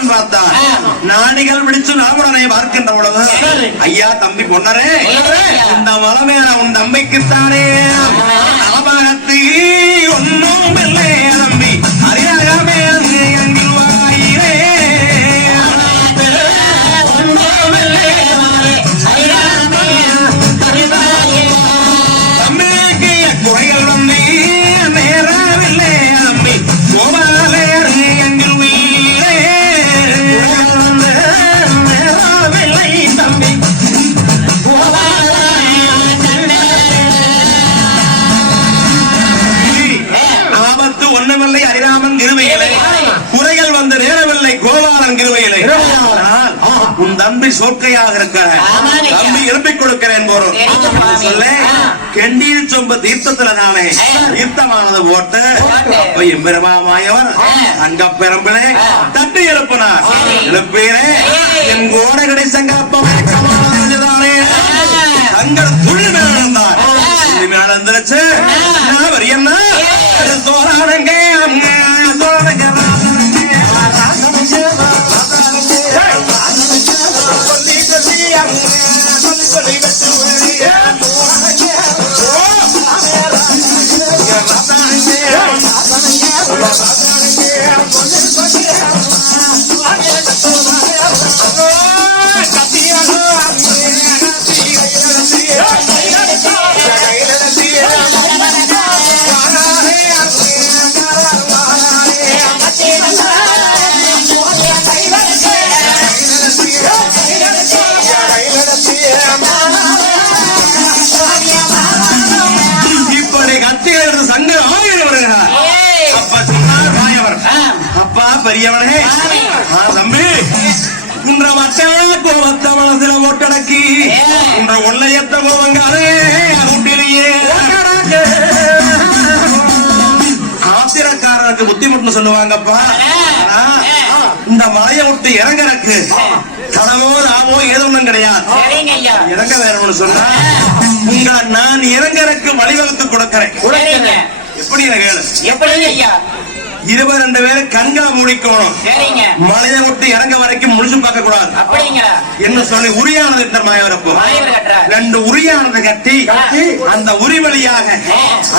அறியாமன் பார்த்தான். நாடிகள் பிடிச்சு நாமுடனை பார்க்கின்ற பொழுது, ஐயா தம்பி பொன்னரே, இந்த மலை மேல உன் தம்பிக்குத்தானே நலபாகத்து ஒன்னும் இல்லை தம்பி அறியாமே எங்கில் வாயிலே தம்பிக்கு குறைகள் வந்து நேரவில்லை தம்பி கோபாலே எங்கில் உயிரே நேரவில்லை தம்பி ஒண்ணுமில்லை அறியாமன் கிருபையிலே குறைகள் வந்து நேரவில்லை கோபாலன் கிருபையிலே உன் தம்பி சோக்கையாக இருக்கிற தம்பி எழுப்பிக் கொடுக்கிறேன் போறோம் சொல்ல கெண்டீர் சொம்ப தீர்த்தத்துல நானே தீர்த்தமானது போட்டு அப்ப எம்பெருமாமாயவர் அங்க பெரும்பிலே தட்டி எழுப்பினார். எழுப்பீரே என் கோட கடை சங்கப்பமானே தங்கள் துணி மேல இருந்தார். துணி மேல இருந்துருச்சு அவர் என்ன தோரானங்க பெரியவனே தம்பி குன்ற மற்றவன கோபத்த மனசுல ஓட்டடக்கி குன்ற ஒன்னையத்த போவங்காலே கூட்டிலேயே ஆத்திரக்காரனுக்கு புத்திமுட்டுன்னு சொல்லுவாங்கப்பா. இந்த மலையை விட்டு இறங்கறக்கு கனவோ லாபோ ஏதோ ஒண்ணும் கிடையாது. இறங்க வேணும்னு சொன்னா உங்க நான் இறங்கறக்கு வழிவகுத்து கொடுக்கிறேன். எப்படி கேளு. எப்படி ஐயா 22 பேரு கண்களை முடிக்கணும். மலையை விட்டு இறங்க வரைக்கும் முழுசு பார்க்க கூடாது. என்ன சொல்லி உரியானது மாயவரப்போ 2 உரியானது கட்டி அந்த உரி வழியாக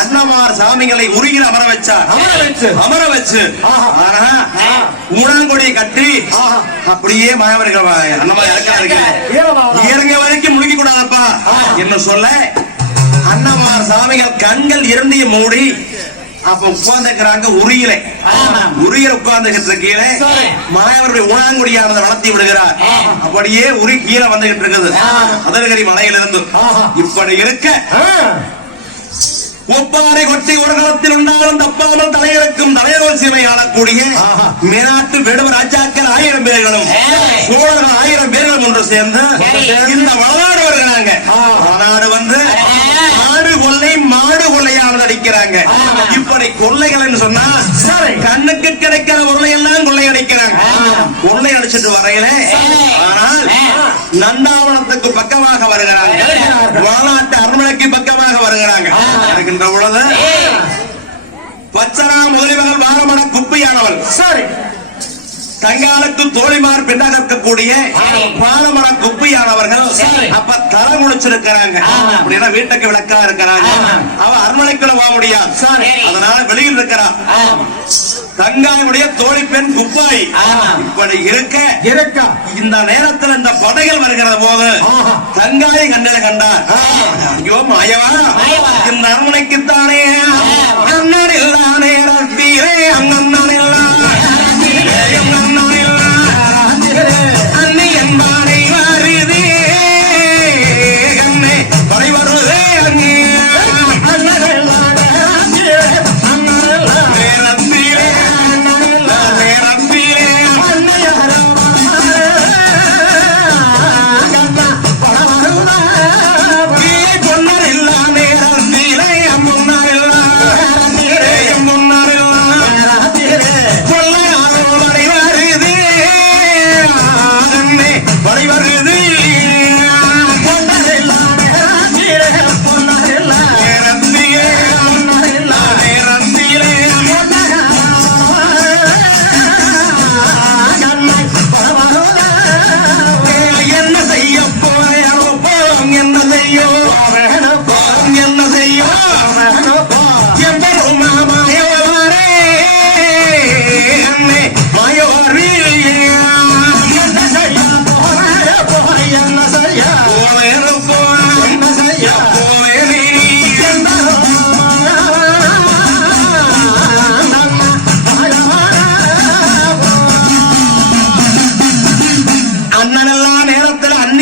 அண்ணமார் சாமிகளை உருகில் அமர வச்சார். அமர வச்சு ஆனா உணங்கொடியை கட்டி அப்படியே மாயவர்கள் இறங்க வரைக்கும் முழுகி கூடாதப்பா. என்ன சொல்ல அண்ணமார் சாமிகள் கண்கள் இரண்டையும் மூடி அப்ப உட்கார்ந்துக்கிறாங்க. உரியில உட்கார்ந்துகிட்டு கீழே மாயவருடைய உணாங்குடியானதை வளர்த்தி விடுகிறார். அப்படியே உரி கீழே வந்துகிட்டு இருக்குது அதர்கரி மலையிலிருந்து. இப்படி இருக்க ஒப்பாறை கொட்டி ஒரு காலத்தில் உண்டாலும் தப்பாமல் தலையிறக்கும் தலைவர் சீமை ஆளக்கூடிய மேனாட்டு வேடுவ ராஜாக்கள் 1000 பேர்களும் சோழர்கள் 1000 பேர்களும் ஒன்று சேர்ந்து இந்த வளநாடு வருகிறாங்க. வளநாடு வந்து மாடு கொள்ளையானது அடிக்கிறாங்க. இப்படி கொள்ளைகள் சொன்னா கண்ணுக்கு கிடைக்கிற பொருளை எல்லாம் கொள்ளை அடிக்கிறாங்க. கொள்ளை அடிச்சிட்டு வரையில ஆனால் நந்தாவனத்துக்கு பக்கமாக வருகிறாங்க. வளநாட்டு அரண்மனைக்கு பக்கமாக வருகிறாங்க. இருக்கின்ற பொழுது பச்சரா முதலிமகள் வாரமட குப்பையானவள் தங்காலுக்கு தோழிமார் பெண்ணாக இருக்கக்கூடிய பாலமர குப்பையானவர்கள் அப்ப தலை முடிச்சிருக்கிறாங்க. அப்படின்னா வீட்டுக்கு விளக்கா இருக்கிறாங்க. அவ அரண்மனைக்குள்ள போக முடியாது. அதனால வெளியில் இருக்கிறான். தங்காயுடைய தோழி பெண் குப்பாய். இப்படி இருக்க இந்த நேரத்தில் இந்த படைகள் வருகிற போது தங்காயை கண்ணில கண்டார். ஐயோ மாயவா, இந்த அரண்மனைக்குத்தானே அண்ணன் இல்லானே ரத்தீரே அண்ணன் அன்னை என்பானை வருதே கண்ணே படை வருதே அங்கே முன்னாள்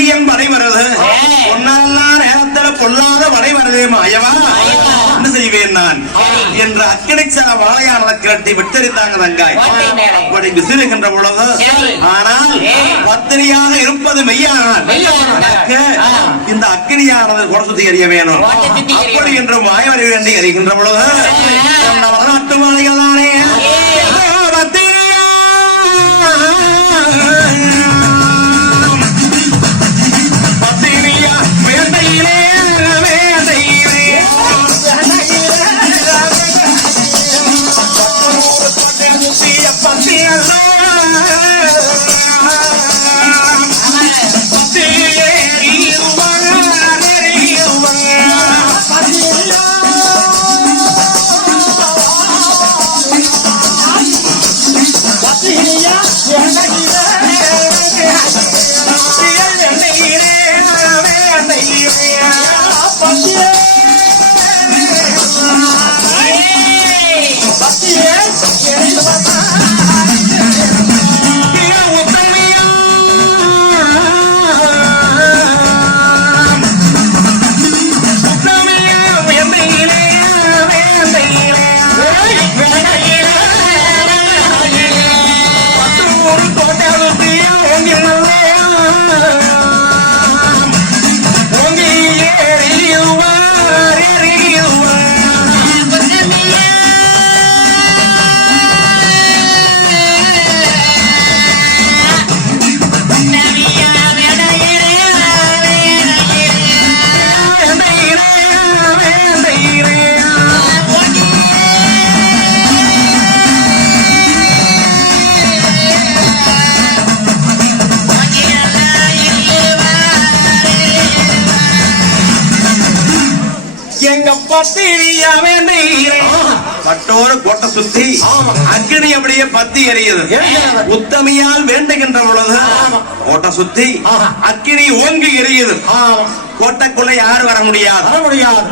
பாண்டியன் படை வருது பொன்னெல்லாம் நேரத்துல பொல்லாத படை வருதே மாயவா என்ன செய்வேன் நான் என்ற அக்கடிச்சார வாழையானதை கிரட்டி விட்டறிந்தாங்க தங்காய் அப்படி விசிறுகின்ற பொழுது ஆனால் பத்தினியாக இருப்பது மெய்யானால் எனக்கு இந்த அக்கினியானது கொடுத்து எறிய வேணும் அப்படி என்று மாயவரை வேண்டி எறிகின்ற பொழுது நாட்டு மாளிகள் தானே பட்டோரு கோட்டை சுத்தி அக்னி அப்படியே பத்தி எரியுது உத்தமியால் வேண்டுகின்ற பொழுது கோட்டை சுத்தி அக்னி ஓங்கி எரியுது கோட்டைக்குள்ள யாரும் வர முடியாது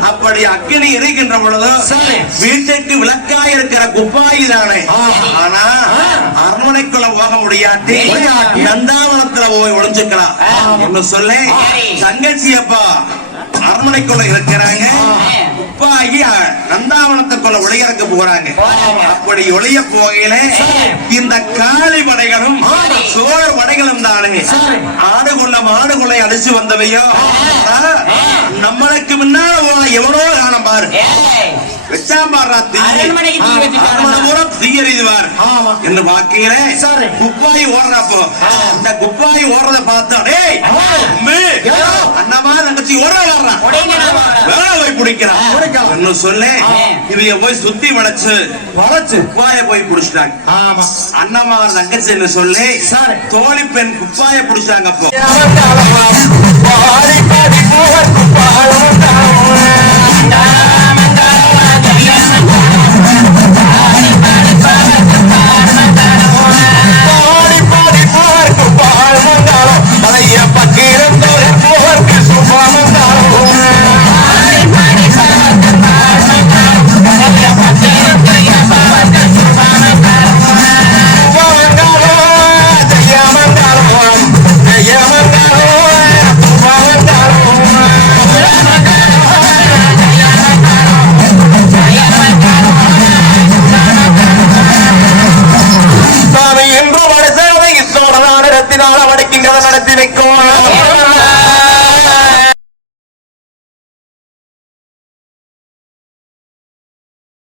அப்படி அக்னி எரிகின்ற பொழுது வீட்டுக்கு விளக்காய் இருக்கிற குப்பாயி தானே ஆனா அரண்மனைக்குள்ள போக முடியாட்டி நந்தாவனத்துல போய் ஒளிஞ்சுக்கலாம் என்று சொல்லி தங்கச்சி அப்பா அரண்மனைக்குள்ள இருக்கிறாங்க உப்பாகி நந்தாவனத்துக்குள்ள ஒளியறக்க போறாங்க அப்படி ஒளிய போகையில இந்த காளி படைகளும் சோழ படைகளும் தானே ஆடு கொள்ள மாடு கொள்ளை அடிச்சு வந்தவையோ நம்மளுக்கு முன்னால போன எவனோ காண பாரு என்று பாக்கையில குப்பாய் ஓடுறப்போ இந்த குப்பாய் ஓடுறத பார்த்தா அண்ணமா தங்கச்சி ஓடுறான் போய் பிடிக்கிறான் சொல்ல இவைய போய் சுத்தி வளைச்சு குப்பாய போய் பிடிச்சிட்டாங்க அண்ணமா தங்கச்சி சொல்லி தோழி பெண் குப்பாய பிடிச்சாங்க அப்போ நடத்தி வைக்கும்